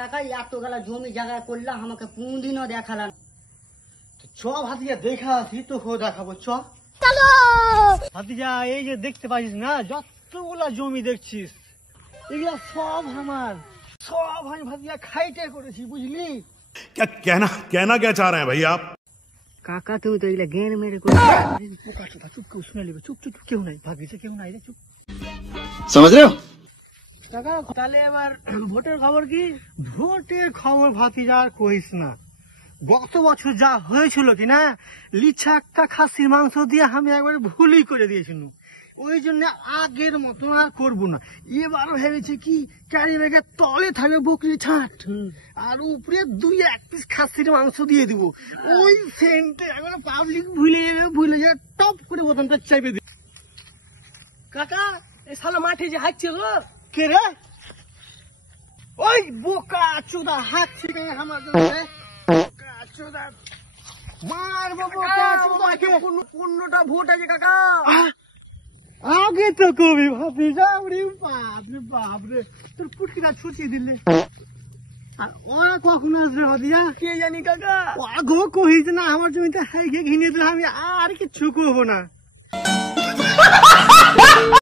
টাকা এতগুলা জমি জায়গা করলাম আমাকে কোনদিনও দেখালাম। চ ভাতিজা দেখা আসি তোকে দেখাবো চ। ভাতিজা এই যে দেখতে পাচ্ছিস না যতগুলা জমি দেখছিস এগুলা সব আমার, সব আমি ভাতিজা খাইটে করেছি বুঝলি। क्या कहना क्या चाह रहे हैं भाई आप? কাকা তুমি তো এগুলা জ্ঞান মেরে করে চুপ কেউ শুনে নেবে, চুপ চুপ কেউ নাই, ভাবিছে কেউ নাই রে, চুপ। समझ रहे हो? কাকা তাহলে এবার ভোটের খবর কি? ভোটের খবর ভাতিজা আর কইস না। গত বছর যা হয়েছিল কিনা লিচা একটা খাসির মাংস দিয়ে আমি একবার ভুলই করে দিয়েছিল, ওই জন্য আগের মতো আর করবো না। এবার ভেবেছি কি ক্যারি ব্যাগের তলে থাকবে বকরি ছাট আর উপরে 2-1 পিস খাসির মাংস দিয়ে দিব। ওই সেন্টে একবার পাবলিক ভুলে যাবে টপ করে বোতামটা চাইবে দিবে। কাকা এই শালা মাঠে যে হাঁটছে গো, কে রে? ওই বোকা চোদা হাঁটছি আমার বোকা চোদা মারবো, বোকা চোদাকে। 15টা ভোট আছে কাকা। আগে তো কবি ভাবি যাবরে বাপরে বাপরে তোর পুটকিটা ছুটিয়ে দিলে। ওরা কখন আসবে ভাবিয়া কে জানি কাকা। আগো কহিস না আমার জমিতে হাইকে ঘিনিয়ে দিলে আমি আর কিছু করবো না।